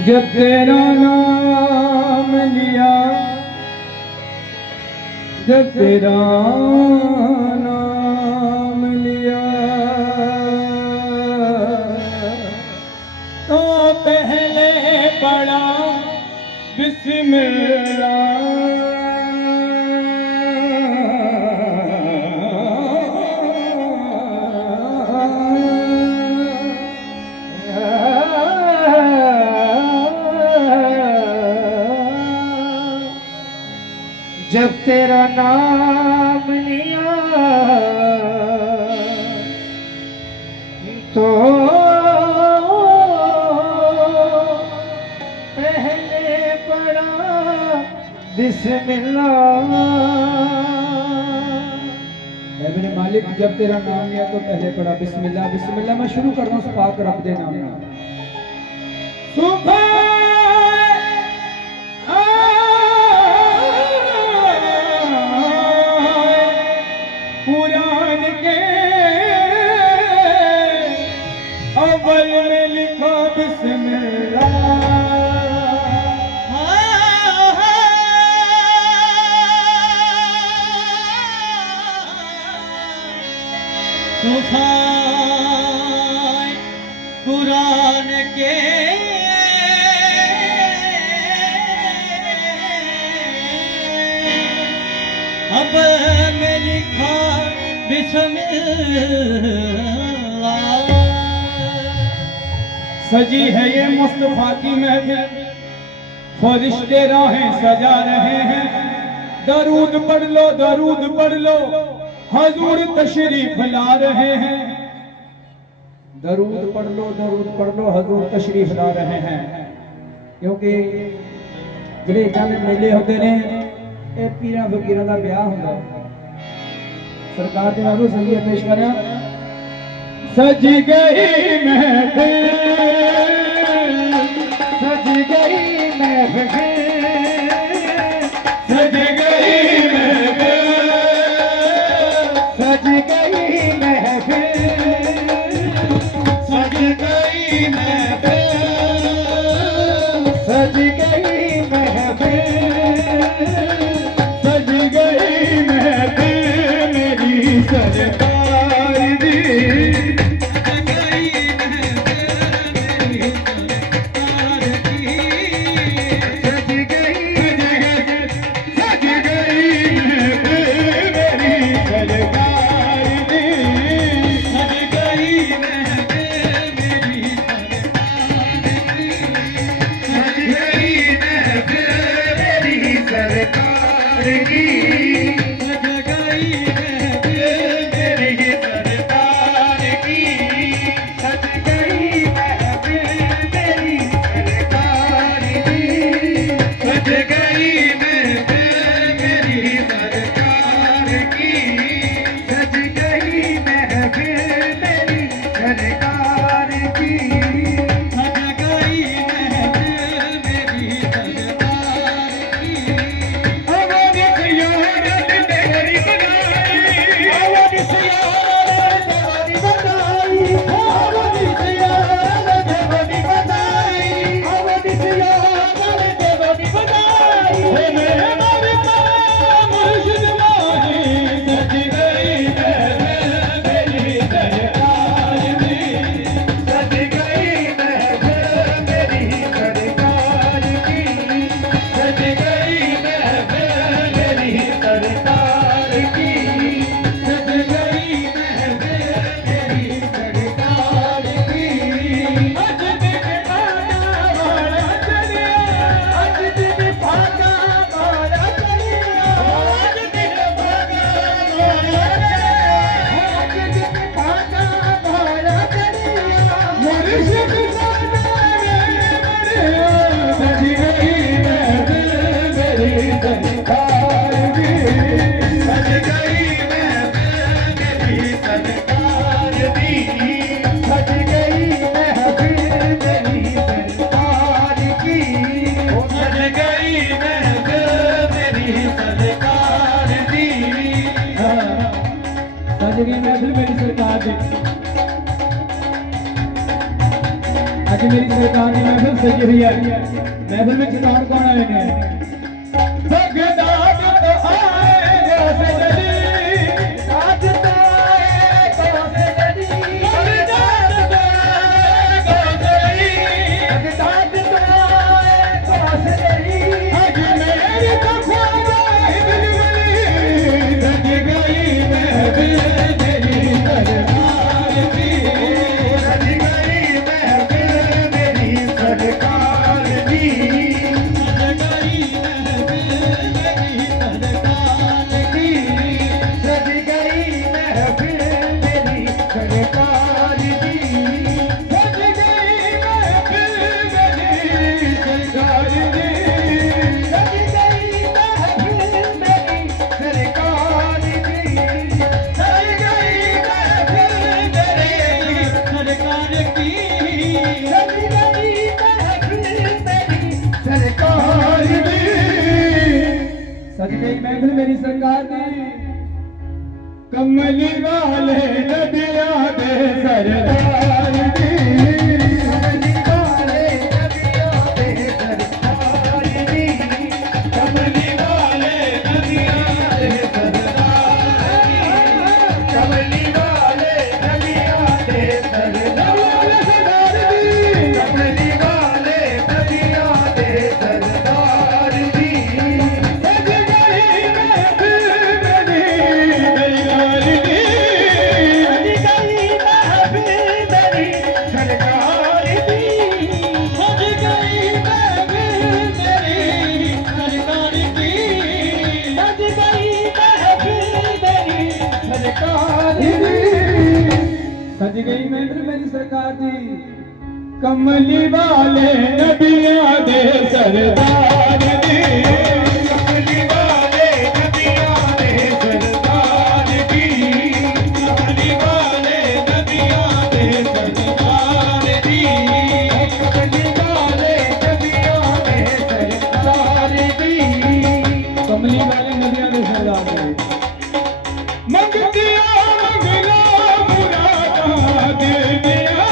जब तेरा नाम लिया, जब तेरा नाम लिया, तो पहले पढ़ा बिस्मिल्लाह। जब तेरा नाम लिया तो पहले पढ़ा बिस्मिल्लाह। मेरे मालिक जब तेरा नाम लिया तो पहले पढ़ा बिस्मिल्लाह। बिस्मिल्लाह मैं शुरू कर रहा हूँ पाक रब दे नाम ना। सुबह कुरान के अव्वल में लिखा बिस्मिल्लाह। कुरान के अव्वल में लिखा बिस्मिल्लाह। सजी है ये मुस्तफा की महफिल, फरिश्ते राहें सजा रहे हैं। दरूद पढ़ लो, दरूद पढ़ लो, हजूर तशरीफ ला रहे हैं। दरूद पढ़ लो, दरूद पढ़ लो, हजूर तशरीफ ला रहे हैं। क्योंकि ਜਿਹੜੇ ਇਦਾਂ ਦੇ ਮੇਲੇ ਹੁੰਦੇ ਨੇ ਇਹ ਪੀਰਾਂ ਫਕੀਰਾਂ ਦਾ ਵਿਆਹ ਹੁੰਦਾ। सरकार के बाबू संगीत पेश करें। सज गई महफिल, सज गई महफिल, सज गई महफिल, सज गई महफिल, सज गई महफिल, सज गई महफिल, सज गई महफिल सरकार दी। सज गई सज गई मेरी सरकार दी। सज गई मेरी सज गई मेरी सरकार की। आज मेरी सरकार की महफिल सजी हुई है। महफिल में कौन कौन आए हैं? बगदाद तो आएगा सजनी, आज तो आएगा सजनी, बगदाद तो आएगा सजनी, बगदाद तो आएगा सजनी। आज मेरी तो ख्वाहिश दिलवाली, सज गई महफिल मेरी सरकार की, सज गई महफिल मेरी सरकार की, सज गई महफिल मेरी सरकार की, सज गई महफिल मेरी सरकार की, सज गई महफिल मेरी सरकार की, सज गई महफिल मेरी सरकार की, सज गई महफिल मेरी सरकार की, सज गई महफिल मेरी सरकार की, सज गई महफिल मेरी सरकार की। कमली वाले नदिया दे सरदार की, कमली वाले नदिया दे सरदार की, कमली वाले नदिया दे सरदार की, कमली वाले नदिया दे सरदार की, कमली वाले नदिया दे सरदार की, सज गई महफिल मेरी सरकार की, सज गई महफिल मेरी सरकार की, सज गई महफिल मेरी सरकार की, सज गई महफिल मेरी सरकार की, सज गई महफिल मेरी सरकार की। कमली वाले नदिया दे सरदार की, कमली वाले नदिया दे सरदार की, कमली वाले नदिया दे सरदार की, कमली वाले नदिया दे सरदार की, कमली वाले नदिया दे सरदार की। मंगतिया मंगला मुरादा दिल दिया,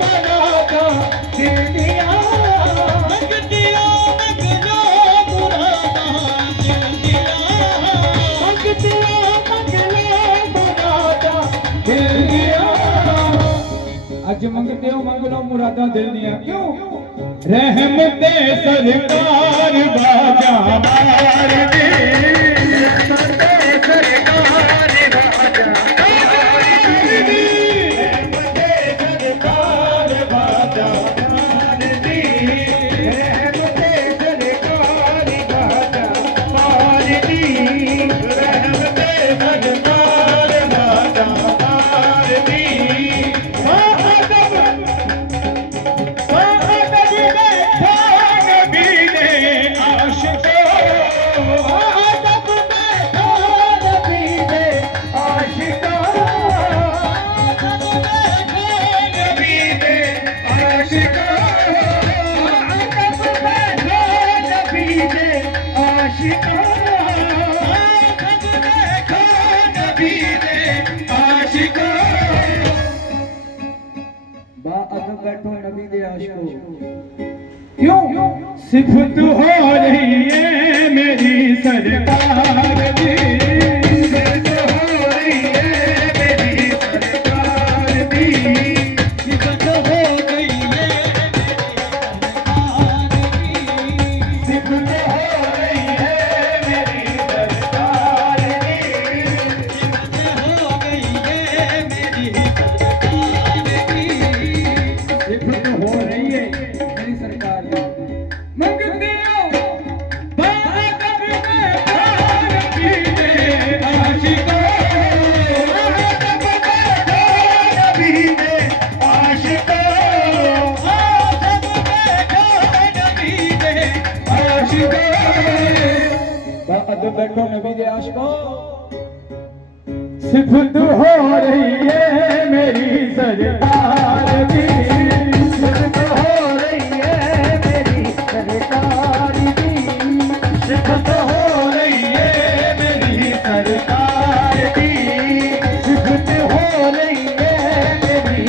मनाता दिल दिया, मंगतिया मंगला मुरादा दिल दिया, मंगतिया मंगला मुरादा दिल दिया। अज मंगते हो मंग लो मुरादा दिल दिया, क्यों? रहमते सरकार बाजा मार दे, रहमते सरकार बाजा मार दे, रहमते सरकार बाजा मार दे, रहमते सरकार बाजा मार दे, रहमते सरकार बाजा मार दी। बैठो नबी दे आशिको, क्यों? सिफत हो रही है मेरी सरकार की, सिफत हो रही है मेरी सरकार की, सिफत हो रही है सिफत हो रही है मेरी सरकार की, सिफत हो गई है मेरी सरकार की, सिफत हो रही है मेरी सरकार की। मंगते हो बादब में खान पीने आशिकों, बादब में खान पीने आशिकों, बादब में खान पीने आशिकों, बादब बैठो नबी दे आशिकों, सिफत हो रही है मेरी सरकार की, सिफत हो रही है मेरी सरकार की, सिफत हो रही है मेरी सरकार की, सिफत हो रही है मेरी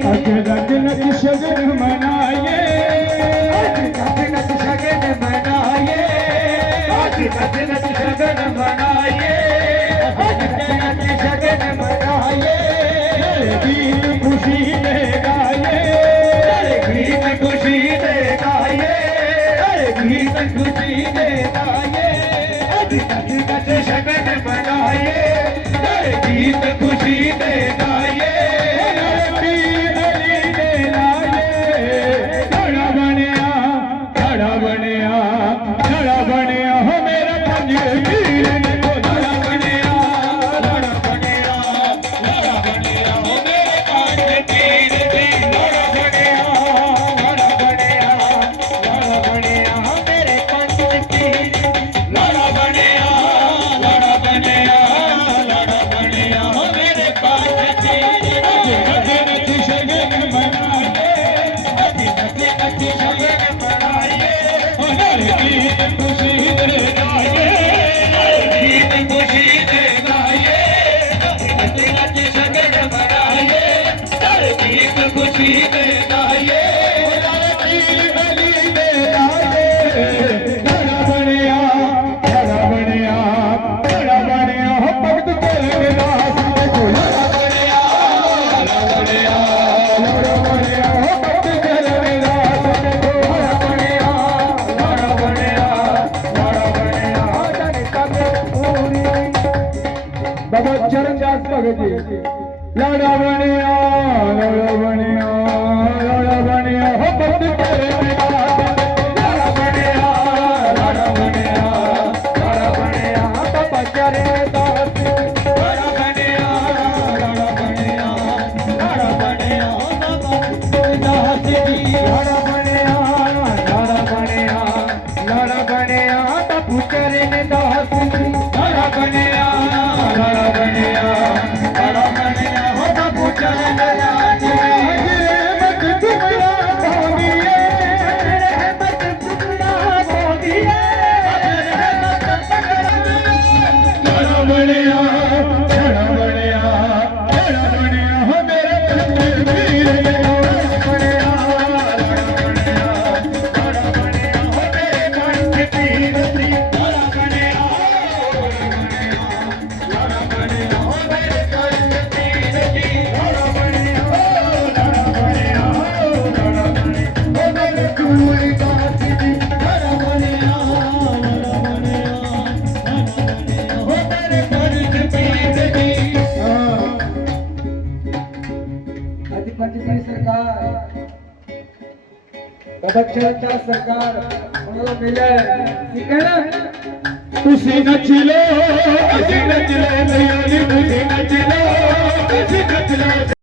ਅੱਜ ਦਾ ਦਿਨ ਸ਼ਗਨ ਮਨਾਈਏ, ਅੱਜ ਦਾ ਦਿਨ ਸ਼ਗਨ ਮਨਾਈਏ, ਅੱਜ ਦਾ ਦਿਨ ਸ਼ਗਨ ਮਨਾਈਏ, ਅੱਜ ਦਾ ਦਿਨ ਸ਼ਗਨ ਮਨਾਈਏ, ਗੀਤ ਖੁਸ਼ੀ ਦੇ ਗਾਈਏ, ਗੀਤ ਖੁਸ਼ੀ ਦੇ ਗਾਈਏ, ਗੀਤ ਖੁਸ਼ੀ ਦੇ ਗਾਈਏ, ਅੱਜ ਦਾ ਦਿਨ ਸ਼ਗਨ ਮਨਾਈਏ, ਗੀਤ ਖੁਸ਼ੀ ਦੇ ਗਾਈਏ। ਖੜਾ ਬਣਿਆ ਹੋ ਮੇਰਾ ਪੰਜ ਪੀਰ ਨੇ ਲੜਾ ਬਣਿਆ, ਲੜਾ ਬਣਿਆ, ਲੜਾ ਬਣਿਆ ਹੋ ਮੇਰੇ ਪੰਜ ਪੀਰ ਦੀ, ਲੜਾ ਬਣਿਆ, ਲੜਾ ਬਣਿਆ, ਲੜਾ ਬਣਿਆ ਹੋ ਮੇਰੇ ਪੰਜ ਪੀਰ ਦੀ, ਲੜਾ ਬਣਿਆ, ਲੜਾ ਬਣਿਆ, ਲੜਾ ਬਣਿਆ ਹੋ ਮੇਰੇ ਪੰਜ ਪੀਰ ਦੀ। ਅੱਜ ਸ਼ਗਨ ਮਨਾਈਏ, ਅੱਜ ਨੱਚ ਸ਼ਗਨ ਮਨਾਈਏ, ਗੀਤ ਖੁਸ਼ੀ ਦੇ ਗਾਈਏ, ਗੀਤ ਖੁਸ਼ੀ ਦੇ ਗਾਈਏ, ਨੱਚ ਸ਼ਗਨ ਮਨਾਈਏ, ਗੀਤ ਖੁਸ਼ੀ ਦੇ ਗਾਈਏ। ਪੀਰ ਅਲੀ ਦੇ ਲਾਗੇ ਖੜਾ ਬਣਿਆ, ਖੜਾ ਬਣਿਆ, ਖੜਾ ਬਣਿਆ ਹੋ ਭਗਤ ਤੇਰੇ ਦਾਸ ਦੇ ਕੋਲ, ਲੜਾ ਬਣਿਆ, ਲੜਾ ਬਣਿਆ, ਖੜਾ ਬਣਿਆ ਹੋ ਭਗਤ ਤੇਰੇ ਦਾਸ ਦੇ ਕੋਲ, ਲੜਾ ਬਣਿਆ, ਲੜਾ ਬਣਿਆ, ਲੜਾ ਬਣਿਆ ਜਨ ਤਨ ਪੂਰੀ। ਬਾਬਾ ਚਰਨਦਾਸ ਭਗਤ ਜੀ ਲਾੜਾ ਬਣਿਆ, ਲਾੜਾ ਬਣਿਆ, ਲਾੜਾ ਬਣਿਆ ਹੋ ਭਗਤ ਤੇਰੇ ਦਾਸ ਦੇ ਲੜਾ ਬਣਿਆ, ਲੜਾ ਬਣਿਆ, ਲੜਾ ਬਣਿਆ ਬਾਬਾ ਚਰਨਦਾਸ। ਲੜਾ ਬਣਿਆ, ਲੜਾ ਬਣਿਆ, ਲੜਾ ਬਣਿਆ ਬਾਬਾ ਚਰਨਦਾਸ ਜੀ। ਲੜਾ ਬਣਿਆ, ਲੜਾ ਬਣਿਆ, ਲੜਾ ਬਣਿਆ ਬਾਬੂ ਚਰਨਦਾਸ ਜੀ। ਲੜਾ ਬਣਿਆ, ਲੜਾ ਬਣਿਆ, ਲੜਾ ਬਣਿਆ ਹੋ ਬਾਬੂ ਚਰਨਦਾਸ ਜੀ। ਰਹਿਮਤ ਤੁਮਰਾ ਪਾਵੀਏ, ਰਹਿਮਤ ਤੁਮਰਾ ਹੋਦੀਏ, ਰਹਿਮਤ ਤਕੜਾ ਲਾੜਾ ਬਣਿਆ, ਲਾੜਾ ਬਣਿਆ, ਲਾੜਾ ਬਣਿਆ ਹੋ ਮੇਰੇ ਪੰਜ ਪੀਰ ਨੇ ਬਣਿਆ, ਲੜਾ ਬਣਿਆ, ਲੜਾ ਬਣਿਆ ਹੋ ਮੇਰੇ ਪੰਜ ਪੀਰ ਦੀ। ਲੜਾ ਬਣਿਆ, ਲੜਾ ਬਣਿਆ ਹੋ ਮੇਰੇ ਪੰਜ ਪੀਰ ਦੀ। ਲੜਾ ਬਣਿਆ, ਲੜਾ ਬਣਿਆ, ਲੜਾ ਬਣਿਆ ਹੋ ਮੇਰੇ ਸੂਰਦਾਸ ਜੀ। ਲੜਾ ਬਣਿਆ, ਲੜਾ ਬਣਿਆ, ਲੜਾ ਬਣਿਆ ਹੋ ਮੇਰੇ ਪੰਜ ਪੀਰ ਦੀ। ਅੱਜ ਪੰਜਵੀਂ ਸਰਕਾਰ ਬਾਬਾ ਚਰਨਦਾਸ ਸਰਕਾਰ ਉਹਨਾਂ ਦਾ ਮੇਲਾ ਹੈ। ਕੀ ਕਹਿਣਾ ਤੁਸੀਂ ਨੱਚ ਲੋ, ਅਸੀਂ ਨੱਚ ਲੈ ਲਿਆ ਨੀ, ਤੁਸੀਂ ਨੱਚ ਲੋ, ਅਸੀਂ ਨੱਚ ਲੋ।